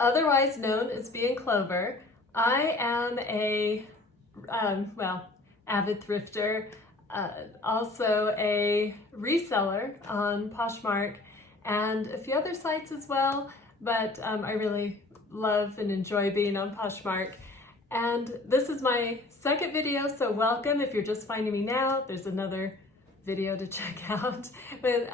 otherwise known as Bee Clover. I am a, avid thrifter, also a reseller on Poshmark and a few other sites as well, but I really love and enjoy being on Poshmark. And this is my second video, so welcome. If you're just finding me now, there's another video to check out. But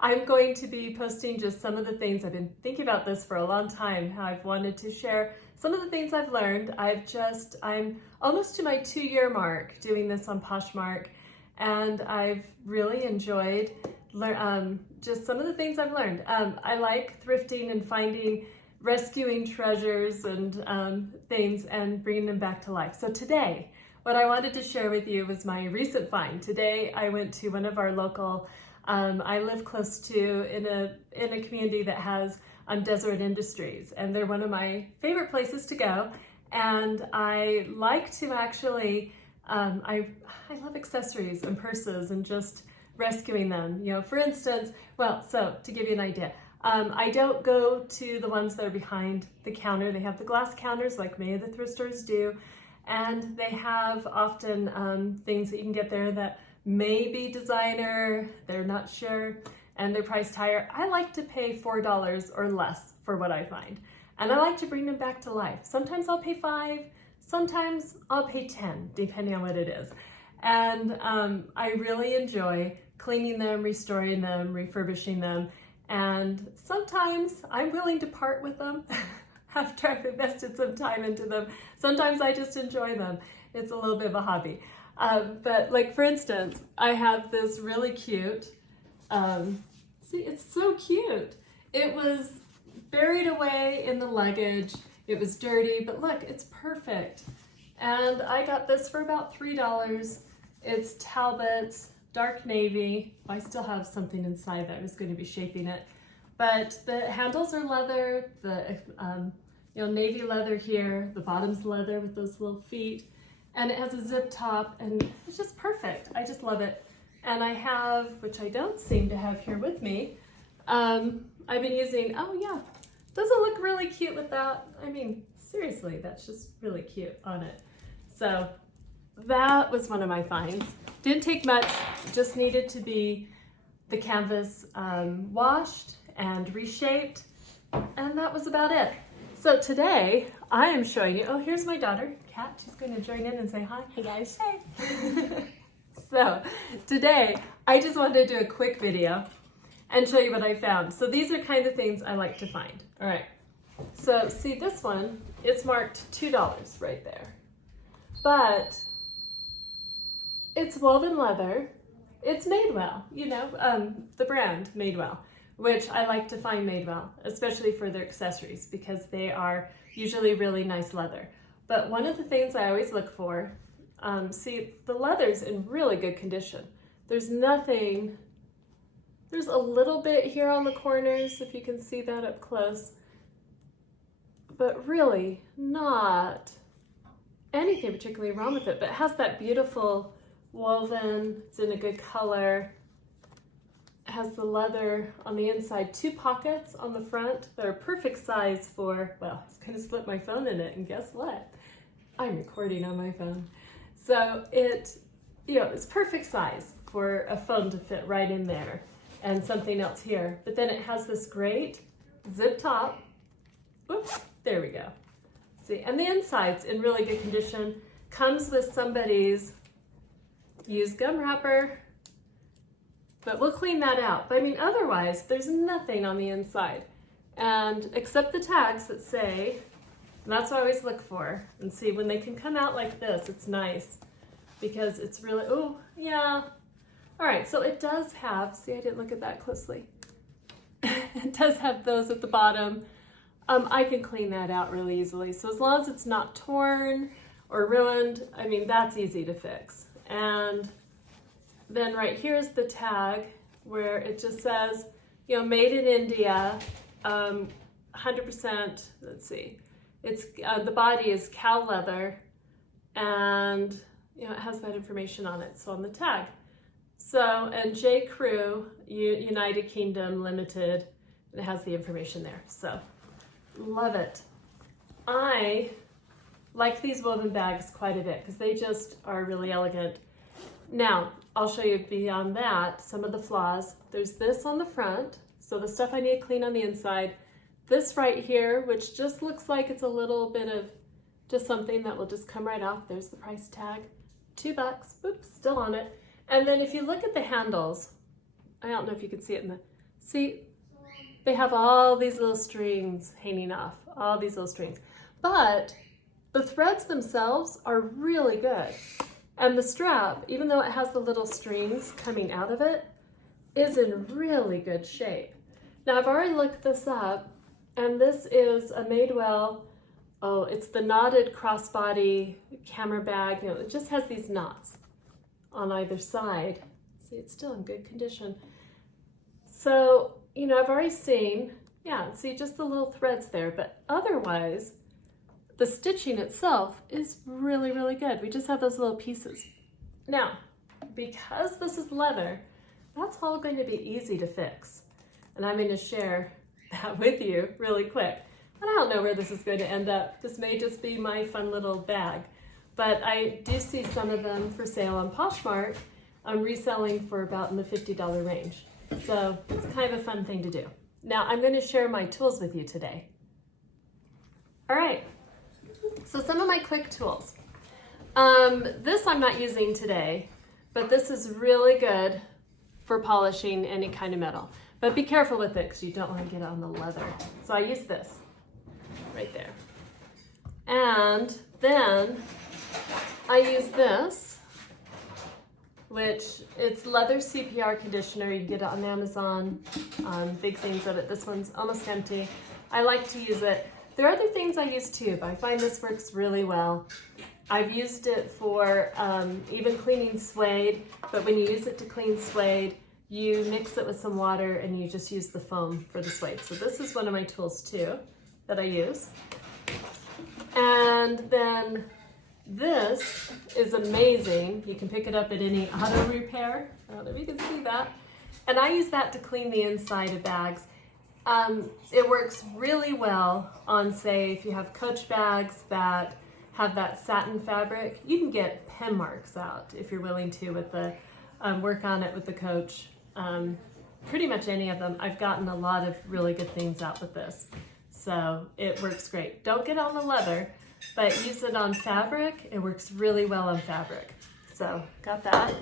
I'm going to be posting just some of the things. I've been thinking about this for a long time, how I've wanted to share some of the things I've learned. I'm almost to my 2-year mark doing this on Poshmark, and I've really enjoyed just some of the things I've learned. I like thrifting and rescuing treasures and things and bringing them back to life. So today, what I wanted to share with you was my recent find. Today, I went to one of our local, I live close to in a community that has Desert Industries, and they're one of my favorite places to go. And I like to actually, I love accessories and purses and just rescuing them. You know, for instance, so to give you an idea, I don't go to the ones that are behind the counter. They have the glass counters like many of the thrift stores do. And they have often things that you can get there that may be designer, they're not sure, and they're priced higher. I like to pay $4 or less for what I find. And I like to bring them back to life. Sometimes I'll pay $5, sometimes I'll pay $10, depending on what it is. And I really enjoy cleaning them, restoring them, refurbishing them. And sometimes I'm willing to part with them after I've invested some time into them. Sometimes I just enjoy them. It's a little bit of a hobby. But like for instance, I have this really cute, see, it's so cute. It was buried away in the luggage. It was dirty, but look, it's perfect. And I got this for about $3. It's Talbot's dark navy. I still have something inside that I was going to be shaping it. But the handles are leather, the navy leather here, the bottom's leather with those little feet, and it has a zip top, and it's just perfect. I just love it. And I have, which I don't seem to have here with me, I've been using, oh yeah, doesn't look really cute with that. I mean, seriously, that's just really cute on it. So that was one of my finds. Didn't take much, just needed to be the canvas washed and reshaped, and that was about it. So today I am showing you, oh, here's my daughter, Kat. She's going to join in and say hi. Hey guys. Hey. So today I just wanted to do a quick video and show you what I found. So these are kind of things I like to find. All right. So see this one, it's marked $2 right there, but it's woven leather. It's Madewell, you know, the brand Madewell, which I like to find Madewell, especially for their accessories because they are usually really nice leather. But one of the things I always look for, see, the leather's in really good condition. There's nothing, there's a little bit here on the corners, if you can see that up close, but really not anything particularly wrong with it, but it has that beautiful woven, it's in a good color. It has the leather on the inside, 2 pockets on the front that are perfect size for, well, I was gonna slip my phone in it, and guess what? I'm recording on my phone. So it, you know, it's perfect size for a phone to fit right in there and something else here. But then it has this great zip top. Oops, there we go. See, and the inside's in really good condition. Comes with somebody's used gum wrapper, but we'll clean that out. But I mean, otherwise, there's nothing on the inside. And except the tags that say, and that's what I always look for. And see, when they can come out like this, it's nice because it's really, oh, yeah. All right, so it does have, see, I didn't look at that closely. It does have those at the bottom. I can clean that out really easily. So as long as it's not torn or ruined, I mean, that's easy to fix. And then right here is the tag where it just says, you know, made in India, 100%, let's see, it's the body is cow leather, and you know, it has that information on it, so on the tag. So, and J. Crew, United Kingdom Limited, it has the information there. So Love it. I like these woven bags quite a bit because they just are really elegant. Now, I'll show you beyond that some of the flaws. There's this on the front, so the stuff I need to clean on the inside. This right here, which just looks like it's a little bit of just something that will just come right off. There's the price tag, $2. Oops, still on it. And then if you look at the handles, I don't know if you can see it in the, see, they have all these little strings hanging off, all these little strings. But the threads themselves are really good. And the strap, even though it has the little strings coming out of it, is in really good shape. Now I've already looked this up, and this is a Madewell, oh, it's the knotted crossbody camera bag. You know, it just has these knots on either side. See, it's still in good condition. So, you know, I've already seen, yeah, see just the little threads there, but otherwise, the stitching itself is really, really good. We just have those little pieces. Now, because this is leather, that's all going to be easy to fix. And I'm going to share that with you really quick. I don't know where this is going to end up. This may just be my fun little bag. But I do see some of them for sale on Poshmark. I'm reselling for about in the $50 range. So it's kind of a fun thing to do. Now I'm going to share my tools with you today. All right. So some of my quick tools. This I'm not using today, but this is really good for polishing any kind of metal. But be careful with it because you don't want to get on the leather. So I use this right there. And then I use this, which it's leather CPR conditioner. You can get it on Amazon, big things of it. This one's almost empty. I like to use it. There are other things I use too, but I find this works really well. I've used it for even cleaning suede, but when you use it to clean suede, you mix it with some water and you just use the foam for the suede. So this is one of my tools too that I use. And then this is amazing. You can pick it up at any auto repair. I don't know if you can see that. And I use that to clean the inside of bags. It works really well on, say, if you have Coach bags that have that satin fabric. You can get pen marks out if you're willing to with the work on it with the Coach. Pretty much any of them. I've gotten a lot of really good things out with this. So it works great. Don't get on the leather, but use it on fabric. It works really well on fabric. So got that.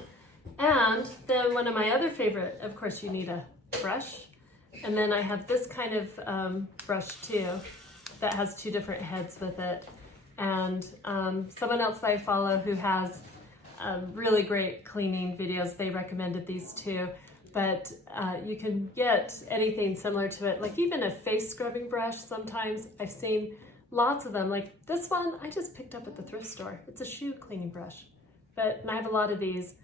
And then one of my other favorite, of course, you need a brush. And then I have this kind of brush too that has two different heads with it. And someone else that I follow who has really great cleaning videos, they recommended these too. But you can get anything similar to it, like even a face scrubbing brush sometimes. I've seen lots of them, like this one I just picked up at the thrift store. It's a shoe cleaning brush, but I have a lot of these.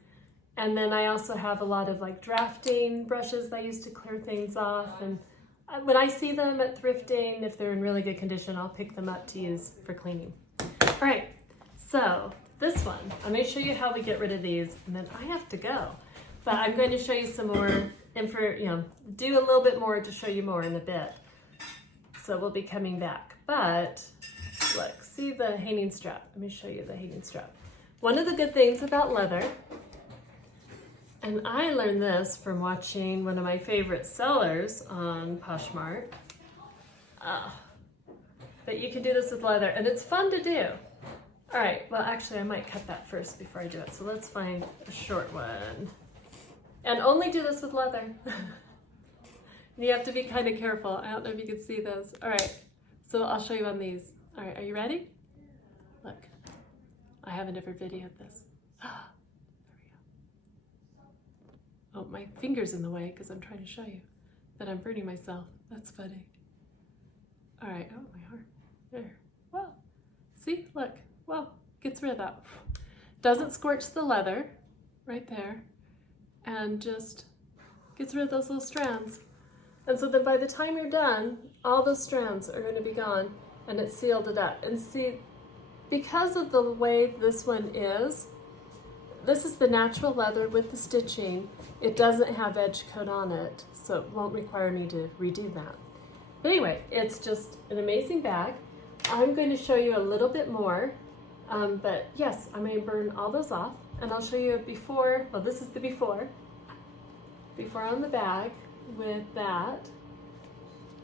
And then I also have a lot of like drafting brushes that I use to clear things off. And when I see them at thrifting, if they're in really good condition, I'll pick them up to use for cleaning. All right, so this one, I'm going to show you how we get rid of these, and then I have to go. But I'm going to show you some more, and do a little bit more to show you more in a bit. So we'll be coming back. But look, see the hanging strap. Let me show you the hanging strap. One of the good things about leather, and I learned this from watching one of my favorite sellers on Poshmark, but you can do this with leather, and it's fun to do. All right, well, actually, I might cut that first before I do it. So let's find a short one. And only do this with leather. You have to be kind of careful. I don't know if you can see those. All right, so I'll show you on these. All right, are you ready? Look, I have a different video of this. There we go. Oh, my finger's in the way because I'm trying to show you that I'm burning myself. That's funny. All right, oh, my heart. There, well, see, look, well, gets rid of that. Doesn't scorch the leather, right there. And just gets rid of those little strands. And so then by the time you're done, all those strands are going to be gone, and it sealed it up. And see, because of the way this one is, this is the natural leather with the stitching. It doesn't have edge coat on it, so it won't require me to redo that. But anyway, it's just an amazing bag. I'm going to show you a little bit more, but yes, I'm going to burn all those off, and I'll show you a before. Well, this is the before on the bag with that,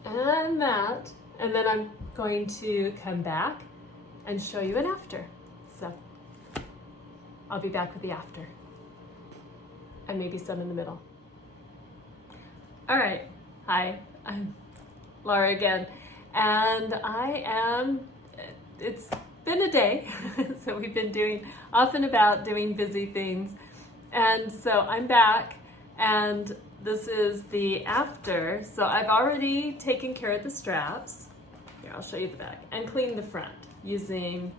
and then I'm going to come back and show you an after. So I'll be back with the after, and maybe some in the middle. All right, hi, I'm Laura again, and it's been a day, so we've been doing off and about doing busy things, and so I'm back, and this is the after. So I've already taken care of the straps. Here, I'll show you the back, and cleaned the front using,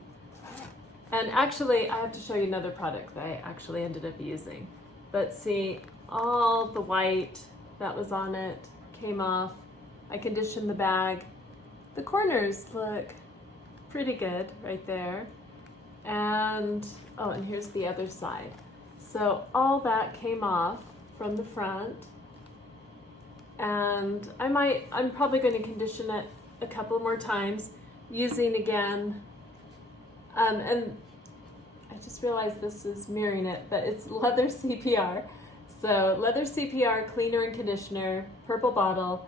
and actually I have to show you another product that I actually ended up using. But see, all the white that was on it came off. I conditioned the bag. The corners look pretty good right there. And, oh, and here's the other side. So all that came off from the front. And I'm probably going to condition it a couple more times using again, and I just realized this is mirroring it, but it's Leather CPR. So Leather CPR cleaner and conditioner, purple bottle,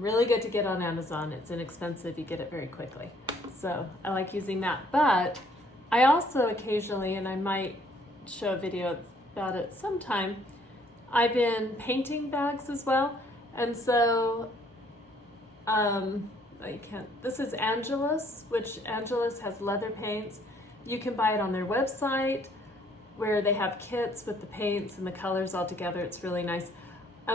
really good to get on Amazon. It's inexpensive, you get it very quickly. So I like using that, but I also occasionally, and I might show a video about it sometime, I've been painting bags as well. And so, this is Angelus, which Angelus has leather paints. You can buy it on their website where they have kits with the paints and the colors all together. It's really nice.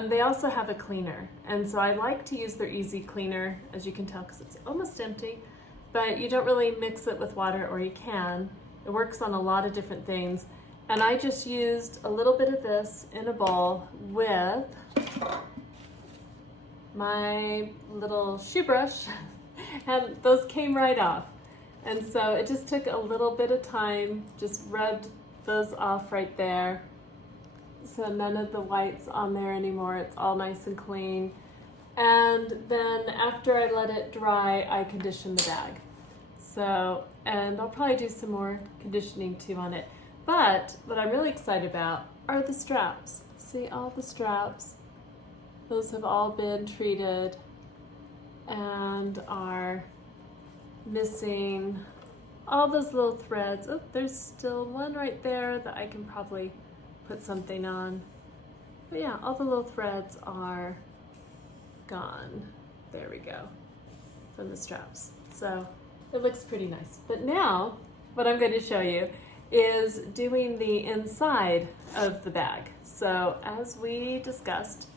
They also have a cleaner. And so I like to use their easy cleaner, as you can tell, because it's almost empty, but you don't really mix it with water, or you can. It works on a lot of different things. And I just used a little bit of this in a bowl with my little shoe brush, and those came right off. And so it just took a little bit of time, just rubbed those off right there. So none of the white's on there anymore. It's all nice and clean. And then after I let it dry, I conditioned the bag. So, and I'll probably do some more conditioning too on it. But what I'm really excited about are the straps. See all the straps? Those have all been treated and are missing all those little threads. Oh, there's still one right there that I can probably put something on. But yeah, all the little threads are gone. There we go, from the straps. So it looks pretty nice. But now, what I'm going to show you is doing the inside of the bag. So as we discussed,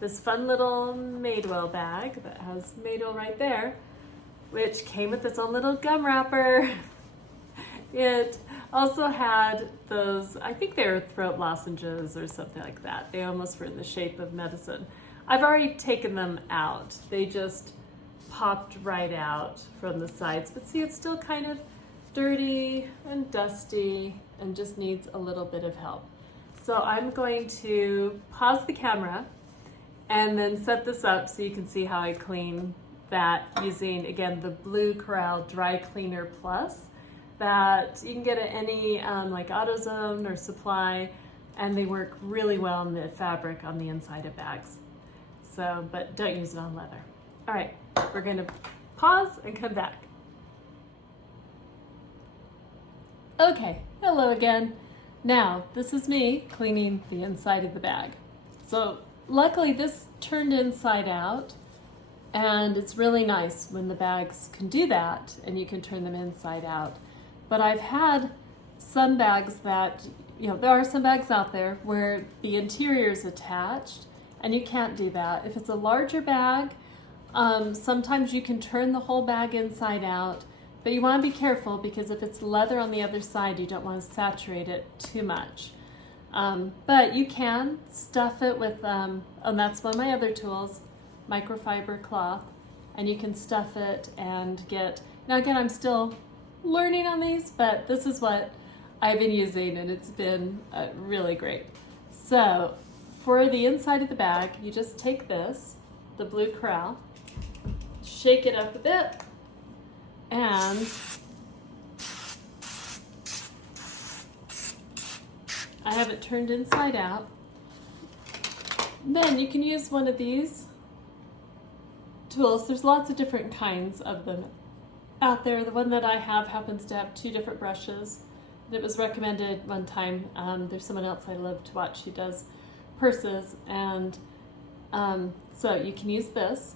this fun little Madewell bag that has Madewell right there, which came with its own little gum wrapper. It also had those, I think they were throat lozenges or something like that. They almost were in the shape of medicine. I've already taken them out. They just popped right out from the sides. But see, it's still kind of dirty and dusty and just needs a little bit of help. So I'm going to pause the camera and then set this up so you can see how I clean that using, again, the Blue Corral Dry Cleaner Plus that you can get at any like AutoZone or Supply, and they work really well in the fabric on the inside of bags. So, but don't use it on leather. All right, we're gonna pause and come back. Okay, hello again. Now, this is me cleaning the inside of the bag. So luckily this turned inside out, and it's really nice when the bags can do that and you can turn them inside out. But I've had some bags that, you know, there are some bags out there where the interior is attached and you can't do that. If it's a larger bag, sometimes you can turn the whole bag inside out, but you want to be careful because if it's leather on the other side, you don't want to saturate it too much. But you can stuff it with, and that's one of my other tools, microfiber cloth, and you can stuff it and get, now again, I'm still learning on these, but this is what I've been using and it's been really great. So for the inside of the bag, you just take this, the Blue Corral, shake it up a bit, and I have it turned inside out. Then you can use one of these tools. There's lots of different kinds of them out there. The one that I have happens to have 2 different brushes. It was recommended one time. There's someone else I love to watch who does purses, and so you can use this,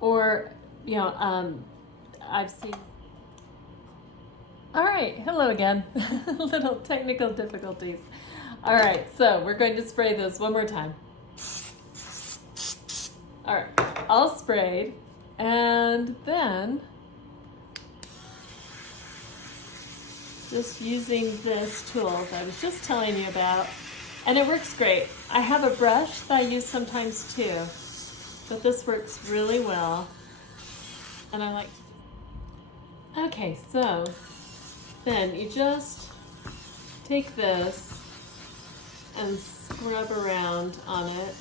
or I've seen. All right, hello again. Little technical difficulties. All right, so we're going to spray this one more time. All right, all sprayed, and then just using this tool that I was just telling you about, and it works great. I have a brush that I use sometimes too, but this works really well, and I like. Okay, so then you just take this and scrub around on it,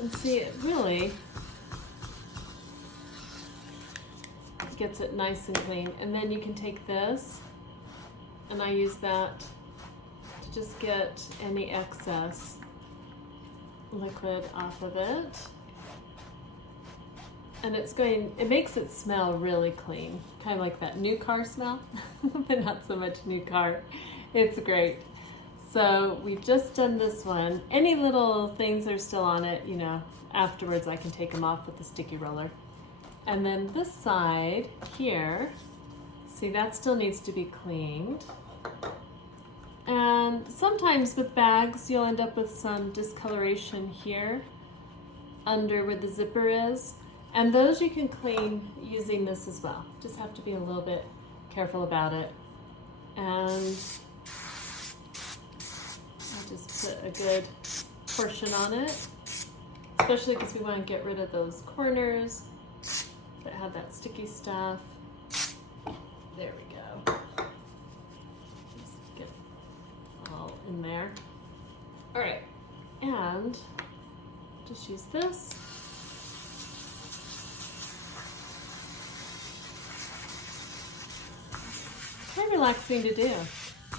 and see, it really gets it nice and clean. And then you can take this, and I use that to just get any excess liquid off of it. And it makes it smell really clean, kind of like that new car smell, but not so much new car. It's great. So we've just done this one. Any little things that are still on it, afterwards I can take them off with the sticky roller. And then this side here, see, that still needs to be cleaned. And sometimes with bags, you'll end up with some discoloration here under where the zipper is. And those you can clean using this as well. Just have to be a little bit careful about it. And I'll just put a good portion on it, especially because we want to get rid of those corners that have that sticky stuff. There we go. Just get all in there. All right, and just use this. Kind of relaxing to do.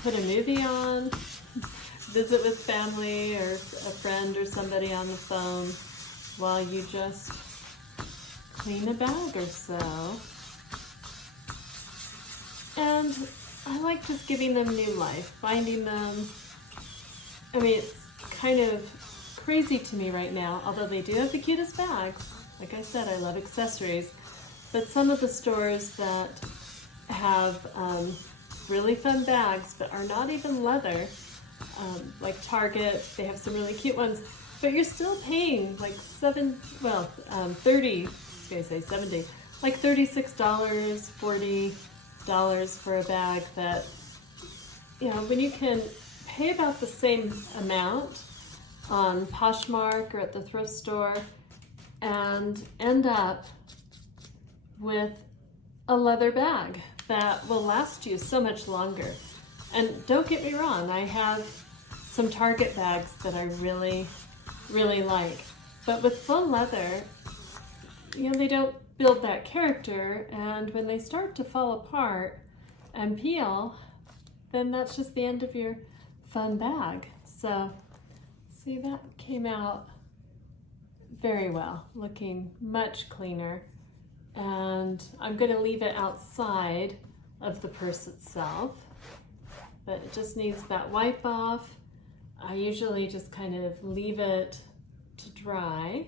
Put a movie on, visit with family or a friend or somebody on the phone while you just clean a bag or so. And I like just giving them new life, finding them. I mean, it's kind of crazy to me right now, although they do have the cutest bags. Like I said, I love accessories, but some of the stores that have really fun bags but are not even leather, like Target, they have some really cute ones, but you're still paying like $30, like $36, $40 for a bag that, when you can pay about the same amount on Poshmark or at the thrift store and end up with a leather bag that will last you so much longer. And don't get me wrong, I have some Target bags that I really, really like. But with faux leather, they don't build that character, and when they start to fall apart and peel, then that's just the end of your fun bag. So, see, that came out very well, looking much cleaner. And I'm going to leave it outside of the purse itself, but it just needs that wipe off. I usually just kind of leave it to dry,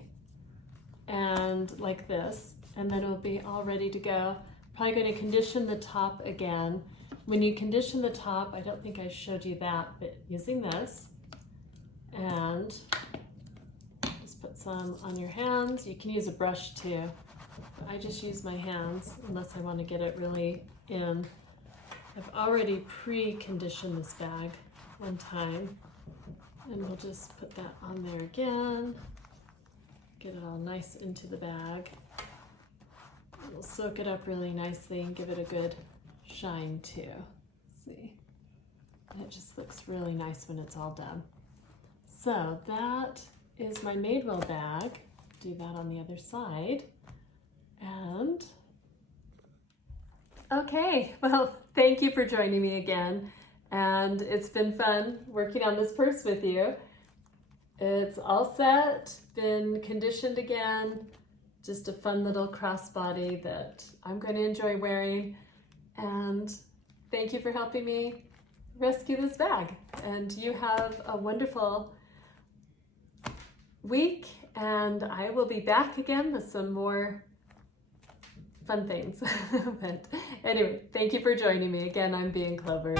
and like this, and then it'll be all ready to go. Probably going to condition the top again. When you condition the top, I don't think I showed you that, but using this, and just put some on your hands. You can use a brush too. I just use my hands unless I want to get it really in. I've already pre-conditioned this bag one time, and we'll just put that on there again. Get it all nice into the bag. We'll soak it up really nicely and give it a good shine too. See? And it just looks really nice when it's all done. So that is my Madewell bag. Do that on the other side. And okay, well, thank you for joining me again. And it's been fun working on this purse with you. It's all set, been conditioned again, just a fun little crossbody that I'm going to enjoy wearing. And thank you for helping me rescue this bag. And you have a wonderful week, and I will be back again with some more fun things. But anyway, thank you for joining me. Again, I'm Bee Clover.